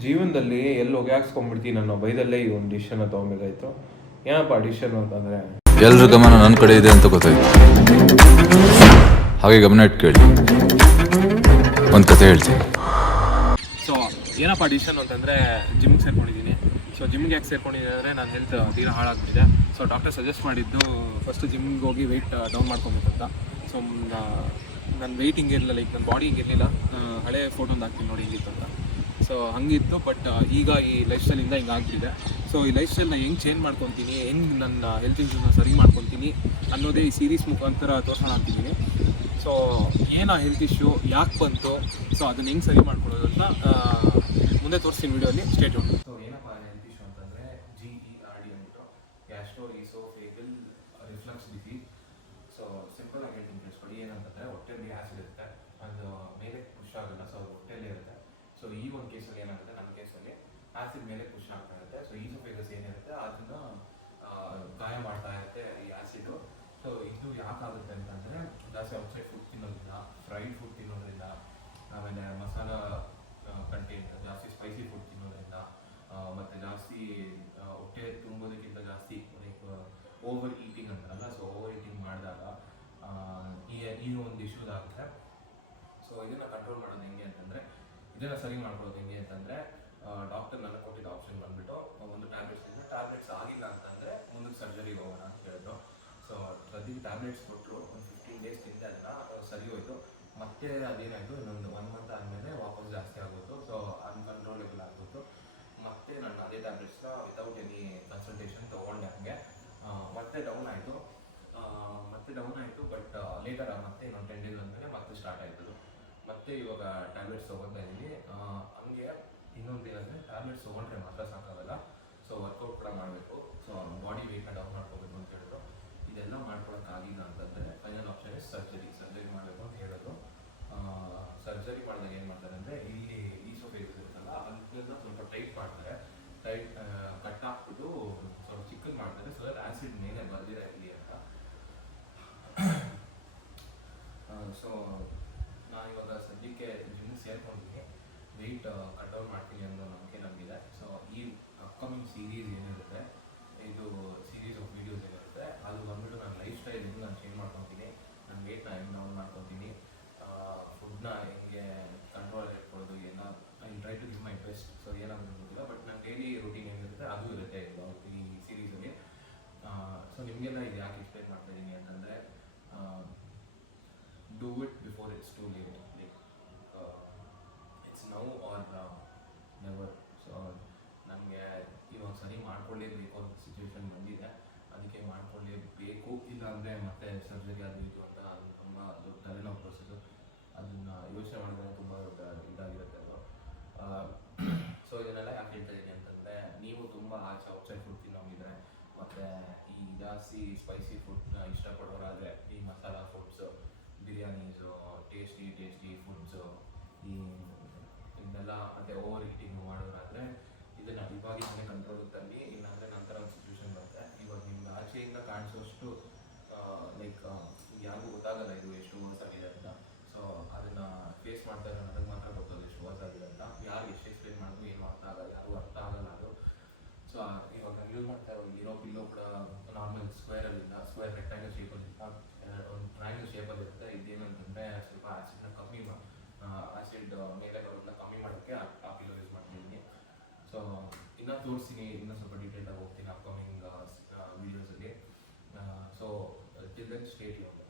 ಜೀವನದಲ್ಲಿ ಎಲ್ಲಿ ಒಗ್ಯಾಕ್ಸ್ಕೊಂಡ್ಬಿಡ್ತೀನಿ ಅನ್ನೋ ಬೈದಲ್ಲೇ ಈ ಒಂದು ಡಿಸಿಷನ್ ತೊಗೊಬೇಕಾಯ್ತು. ಏನಪ್ಪ ಡಿಸಿಷನ್ ಅಂತಂದರೆ, ಎಲ್ರ ಗಮನ ನನ್ನ ಕಡೆ ಇದೆ ಅಂತ ಗೊತ್ತಾಯ್ತು. ಹಾಗೆ ಗಮನ ಇಟ್ಟು ಕೇಳಿ, ಒಂದು ಕತೆ ಹೇಳ್ತೀನಿ. ಸೊ ಏನಪ್ಪ ಡಿಸಿಷನ್ ಅಂತಂದರೆ, ಜಿಮ್ಗೆ ಸೇರ್ಕೊಂಡಿದ್ದೀನಿ. ಸೊ ಜಿಮ್ಗೆ ಯಾಕೆ ಸೇರ್ಕೊಂಡಿದ್ದೀನಿ ಅಂದರೆ ನನ್ನ ಹೆಲ್ತ್ ತೀರಾ ಹಾಳಾಗ್ಬಿಟ್ಟಿದೆ. ಸೊ ಡಾಕ್ಟರ್ ಸಜೆಸ್ಟ್ ಮಾಡಿದ್ದು ಫಸ್ಟ್ ಜಿಮ್ಗೆ ಹೋಗಿ ವೆಯ್ಟ್ ಡೌನ್ ಮಾಡ್ಕೊಬೇಕಂತ. ಸೊ ನನ್ನ ವೆಯ್ಟ್ ಹಿಂಗಿರಲಿಲ್ಲ, ಲೈಕ್ ನನ್ನ ಬಾಡಿ ಹಿಂಗಿರಲಿಲ್ಲ. ಹಳೆ ಫೋಟೋಂದು ಹಾಕ್ತೀನಿ ನೋಡಿ ಹಿಂಗಿತ್ತು ಅಂತ. ಸೊ ಹಂಗಿತ್ತು. ಬಟ್ ಈಗ ಈ ಲೈಫ್ ಸ್ಟೈಲಿಂದ ಹಿಂಗೆ ಆಗ್ಬಿಟ್ಟಿದೆ. ಸೊ ಈ ಲೈಫ್ ಸ್ಟೈಲ್ನ ಹೆಂಗೆ ಚೇಂಜ್ ಮಾಡ್ಕೊತೀನಿ, ಹೆಂಗೆ ನನ್ನ ಹೆಲ್ತ್ ಇಶ್ಯೂನ ಸರಿ ಮಾಡ್ಕೊತೀನಿ ಅನ್ನೋದೇ ಈ ಸೀರೀಸ್ ಮುಖಾಂತರ ತೋರಿಸೋಣ ಅಂತಿದ್ದೀನಿ. ಸೊ ಏನೋ ಹೆಲ್ತ್ ಇಶ್ಯೂ ಯಾಕೆ ಬಂತು, ಸೊ ಅದನ್ನ ಹೆಂಗೆ ಸರಿ ಮಾಡ್ಕೊಳ್ಳೋದು ಅಂತ ಮುಂದೆ ತೋರಿಸ್ತೀನಿ ವೀಡಿಯೋಲಿ. ಸ್ಟೇಟ್ ಉಂಟು. ಸೊ ಏನಪ್ಪ ಹೆಲ್ತ್ ಇಶ್ಯೂ ಅಂತಂದರೆ GERD ಅಂದ್ಬಿಟ್ಟು gastro oesophageal reflux disease. So simple ಆಗಿ ಹೇಳ್ತೀನಿ ಕೇಳಿಸ್ಕೊಳ್ಳಿ. ಏನಂತಂದರೆ ಹೊಟ್ಟೆಯಲ್ಲಿ ಆ್ಯಸಿಡ್ ಇರುತ್ತೆ, ಅದು ಮೇಲೆ ಪುಷ್ ಆಗಲ್ಲ. ಸೊ ಅದು ಹೊಟ್ಟೆಯಲ್ಲೇ ಇರುತ್ತೆ. ಸೊ ಈ ಒಂದು ಕೇಸಲ್ಲಿ ಏನಾಗುತ್ತೆ, ನನ್ನ ಕೇಸಲ್ಲಿ ಆ್ಯಸಿಡ್ ಮೇಲೆ ಪುಷ್ ಆಗ್ತಾ ಇರುತ್ತೆ. ಸೊ ಈಸೋಫೇಗಸ್ ಏನಿರುತ್ತೆ ಅದನ್ನು ಗಾಯ ಮಾಡ್ತಾ ಇರುತ್ತೆ ಈ ಆ್ಯಸಿಡು. ಸೊ ಇದು ಯಾಕಾಗುತ್ತೆ ಅಂತಂದರೆ, ಜಾಸ್ತಿ ಔಟ್ಸೈಡ್ ಫುಡ್ ತಿನ್ನೋದ್ರಿಂದ, ಫ್ರೈಡ್ ಫುಡ್ ತಿನ್ನೋದ್ರಿಂದ, ಆಮೇಲೆ ಮಸಾಲ ಕಂಟೆಂಟ್ ಜಾಸ್ತಿ ಸ್ಪೈಸಿ ಫುಡ್ ತಿನ್ನೋದ್ರಿಂದ, ಮತ್ತು ಜಾಸ್ತಿ ಹೊಟ್ಟೆ ತುಂಬೋದಕ್ಕಿಂತ ಜಾಸ್ತಿ ಲೈಕ್ ಓವರ್ ಈಟಿಂಗ್ ಅಂತಾರಲ್ಲ, ಸೊ ಓವರ್ ಈಟಿಂಗ್ ಮಾಡಿದಾಗ ಈ ಒಂದು ಇಶ್ಯೂಸ್ ಆಗುತ್ತೆ. ಸೊ ಇದನ್ನು ಕಂಟ್ರೋಲ್ ಮಾಡೋದು ಹೆಂಗೆ ಅಂತಂದರೆ, ಇದನ್ನು ಸರಿ ಮಾಡ್ಕೊಳ್ಳೋದು ಹೆಂಗೆ ಅಂತಂದರೆ, ಡಾಕ್ಟರ್ ನನಗೆ ಕೊಟ್ಟಿದ್ದ ಆಪ್ಷನ್ ಬಂದುಬಿಟ್ಟು ಒಂದು ಟ್ಯಾಬ್ಲೆಟ್ಸ್ ಇದೆ. ಟ್ಯಾಬ್ಲೆಟ್ಸ್ ಆಗಿಲ್ಲ ಅಂತಂದರೆ ಮುಂದಕ್ಕೆ ಸರ್ಜರಿಗೆ ಹೋಗೋಣ ಅಂತ ಹೇಳಿದ್ರು. ಸೊ ಪ್ರತಿ ಟ್ಯಾಬ್ಲೆಟ್ಸ್ ಕೊಟ್ಟರು, ಒಂದು 15 ಡೇಸ್ ತಿಂದೆ, ಅದನ್ನು ಸರಿ ಹೋಯಿತು. ಮತ್ತೆ ಅದೇನಾಯಿತು, ಇನ್ನೊಂದು 1 ಮಂತ್ ಆದಮೇಲೆ ವಾಪಸ್ ಜಾಸ್ತಿ ಆಗೋದು. ಸೊ ಅನ್ಕಂಟ್ರೋಲೇಬಲ್ ಆಗೋದು. ಮತ್ತೆ ನಾನು ಅದೇ ಟ್ಯಾಬ್ಲೆಟ್ಸ್ನ ವಿತೌಟ್ ಎನಿ ಕನ್ಸಲ್ಟೇಷನ್ ತೊಗೊಂಡೆ. ಹಂಗೆ ಮತ್ತೆ ಡೌನ್ ಆಯಿತು. ಬಟ್ ಲೇಟರ್ ಮತ್ತೆ ಇನ್ನೊಂದು 10 ಡೇಸ್ ಆದಮೇಲೆ ಮತ್ತೆ ಸ್ಟಾರ್ಟ್ ಆಯ್ತದು. ಮತ್ತೆ ಇವಾಗ ಟ್ಯಾಬ್ಲೆಟ್ಸ್ ತೊಗೊಳ್ತಾ ಇದ್ದೀನಿ. ಹಂಗೆ ಇನ್ನೊಂದು ಏನಂದರೆ, ಟ್ಯಾಬ್ಲೆಟ್ಸ್ ತೊಗೊಂಡ್ರೆ ಮಾತ್ರ ಸಾಕಾಗಲ್ಲ. ಸೊ ವರ್ಕೌಟ್ ಕೂಡ ಮಾಡಬೇಕು. ಸೊ ಬಾಡಿ ವೆಯ್ಟ್ನ ಡೌನ್ ಮಾಡ್ಕೋಬೇಕು ಅಂತ ಹೇಳಿದ್ರು. ಇದೆಲ್ಲ ಮಾಡ್ಕೊಳಕ್ಕಾಗಿಲ್ಲ ಅಂತಂದರೆ ಫೈನಲ್ ಆಪ್ಷನ್ ಇಸ್ ಸರ್ಜರಿ ಮಾಡಬೇಕು ಅಂತ ಹೇಳಿದ್ರು. ಸರ್ಜರಿ ಮಾಡಿದಾಗ ಏನು ಮಾಡ್ತಾರೆ ಅಂದರೆ, ಇಲ್ಲಿ ಈಸೋಫೇಗಸ್ ಇರುತ್ತಲ್ಲ ಅದನ್ನ ಸ್ವಲ್ಪ ಟೈಟ್ ಮಾಡ್ತಾರೆ. ಕಟ್ ಹಾಕ್ಬಿಟ್ಟು ಸ್ವಲ್ಪ ಚಿಕ್ಕದು ಮಾಡ್ತಾರೆ. ಸೊ ಆ್ಯಸಿಡ್ ಮೇಲೆ ಬರ್ದಿರ ಇರಲಿ ಅಂತ. ಸೊ ನಾನು ಇವಾಗ ಸದ್ಯಕ್ಕೆ ಜಿಮ್ ಸೇರ್ಕೊಂಡಿದ್ದೀನಿ. ವೆಯ್ಟ್ ಕಂಟ್ರೋಲ್ ಮಾಡ್ತೀನಿ ಅನ್ನೋ ನಂಬಿಕೆ ನಮಗಿದೆ. ಸೊ ಈ ಅಪ್ಕಮಿಂಗ್ ಸೀರೀಸ್ ಏನಿರುತ್ತೆ, ಇದು ಸೀರೀಸ್ ಆಫ್ ವೀಡಿಯೋಸ್ ಏನಿರುತ್ತೆ, ಅದು ಬಂದ್ಬಿಟ್ಟು ನನ್ನ ಲೈಫ್ ಸ್ಟೈಲ್ ಹೆಂಗೆ ನಾನು ಚೇಂಜ್ ಮಾಡ್ಕೊತೀನಿ, ನನ್ನ ವೆಯ್ಟ್ನ ಹೆಂಗೆ ಡೌನ್ ಮಾಡ್ಕೊತೀನಿ, ಫುಡ್ನ ಹೆಂಗೆ ಕಂಟ್ರೋಲ್ ಇಟ್ಕೊಳ್ಳೋದು, ಏನೋ I try to give my best. So ಏನಾದರೂ ಗೊತ್ತಿಲ್ಲ, ಬಟ್ ನನ್ನ ಡೈಲಿ ರೂಟೀನ್ ಏನಿರುತ್ತೆ ಅದು ಇರುತ್ತೆ ಈ ಸೀರೀಸಲ್ಲಿ. ಸೊ ನಿಮಗೆಲ್ಲ ಇದು ಯಾಕೆ ಎಕ್ಸ್ಪ್ಲೈನ್ ಮಾಡ್ತಾ ಇದ್ದೀನಿ ಅಂತಂದರೆ, do it before it's too late. It's now or never. So ನನಗೆ ಇವಾಗ ಸರಿ ಮಾಡ್ಕೊಳ್ಳೇಬೇಕು ಅಂತ ಸಿಚುವೇಶನ್ ಬಂದಿದೆ. ಅದಕ್ಕೆ ಮಾಡ್ಕೊಳ್ಳೇಬೇಕು. ಇಲ್ಲ ಅಂದರೆ ಮತ್ತೆ ಸರ್ಜರಿ ಅದು ಇದು ಅಂತ ಅದು ತುಂಬ ದೊಡ್ಡ ತಲೆನೋವು ಪ್ರೋಸೆಸ್ಸು. ಅದನ್ನು ಯೋಚನೆ ಮಾಡಿದ್ರೆ ತುಂಬ ದೊಡ್ಡ ಇದಾಗಿರುತ್ತೆ ಅದು. ಸೊ ಇದನ್ನೆಲ್ಲ ಯಾಕೆ ಹೇಳ್ತಾ ಇದ್ದೀನಿ ಅಂತಂದರೆ, ನೀವು ತುಂಬ ಔಟ್ಸೈಡ್ ಫುಡ್ ತಿನ್ನೋಗಿದ್ರೆ, ಮತ್ತು ಈ ಜಾಸ್ತಿ ಸ್ಪೈಸಿ ಫುಡ್ನ ಇಷ್ಟಪಡೋರಾದರೆ, ಈ ಮಸಾಲ ಫುಡ್ಸು, ಬಿರಿಯಾನೀಸು, ಟೇಸ್ಟಿ ಫುಡ್ಸು, ಇದನ್ನೆಲ್ಲ ಮತ್ತು ಓವರ್ ಈಟಿಂಗ್ ಮಾಡೋರಾದರೆ ಇದನ್ನು ಇವಾಗಿಂದಲೇ ಕಂಟ್ರೋಲಿಗೆ ತರಲಿ. ಇಲ್ಲಾಂದರೆ ನಂತರ ಒಂದು ಸಿಚುವೇಶನ್ ಬರುತ್ತೆ. ಇವಾಗ ನಿಮ್ಗೆ ಆಚೆಯಿಂದ ಕಾಣಿಸೋಷ್ಟು ಲೈಕ್ ಯಾರಿಗೂ ಗೊತ್ತಾಗಲ್ಲ ಇದು ಎಷ್ಟು ವರ್ಸ್ ಆಗಿದೆ ಅಂತ. ಸೊ ಅದನ್ನು ಫೇಸ್ ಮಾಡ್ತಾ ಇರೋ ನನಗೆ ಮಾತ್ರ ಗೊತ್ತೋದು ಎಷ್ಟು ವರ್ಸ್ ಆಗಿದೆ ಅಂತ. ಯಾರು ಎಷ್ಟು ಎಕ್ಸ್ಪ್ಲೇನ್ ಮಾಡಿದ್ರು ಏನೂ ಅರ್ಥ ಆಗಲ್ಲ, ಯಾರಿಗೂ ಅರ್ಥ ಆಗಲ್ಲ ಅದು. ಸೊ ಇವಾಗ ನಾನು ಯೂಸ್ ಮಾಡ್ತಾ ಇರೋ ಪಿಲ್ಲೋ ಕೂಡ ನಾರ್ಮಲ್ ಸ್ಕ್ವೇರಲ್ಲಿಲ್ಲ, ಸ್ಕ್ವೇರ್ ರೆಕ್ಟಾಂಗಲ್ ಶೇಪಲ್ಲಿಲ್ಲ, ಒಂದು ಟ್ರಯಾಂಗಲ್ ಶೇಪಲ್ಲಿರುತ್ತೆ. ಇದೇನಂತಂದರೆ ಸ್ವಲ್ಪ ಆ್ಯಸಿಡ್ನ ಆ್ಯಸಿಡ್ ಮೇಲೆ ಬರೋದನ್ನ ಕಮ್ಮಿ ಮಾಡೋಕ್ಕೆ ಆ ಪಿಲ್ಲೋ ಯೂಸ್ ಮಾಡ್ತಿದ್ದೀನಿ. ಸೊ ಇನ್ನೂ ತೋರಿಸ್ತೀನಿ, ಇನ್ನೂ ಸ್ವಲ್ಪ ಡೀಟೇಲಾಗಿ ಹೋಗ್ತೀನಿ ಅಪ್ಕಮಿಂಗ್ ವೀಡಿಯೋಸಲ್ಲಿ. So till then stay tuned.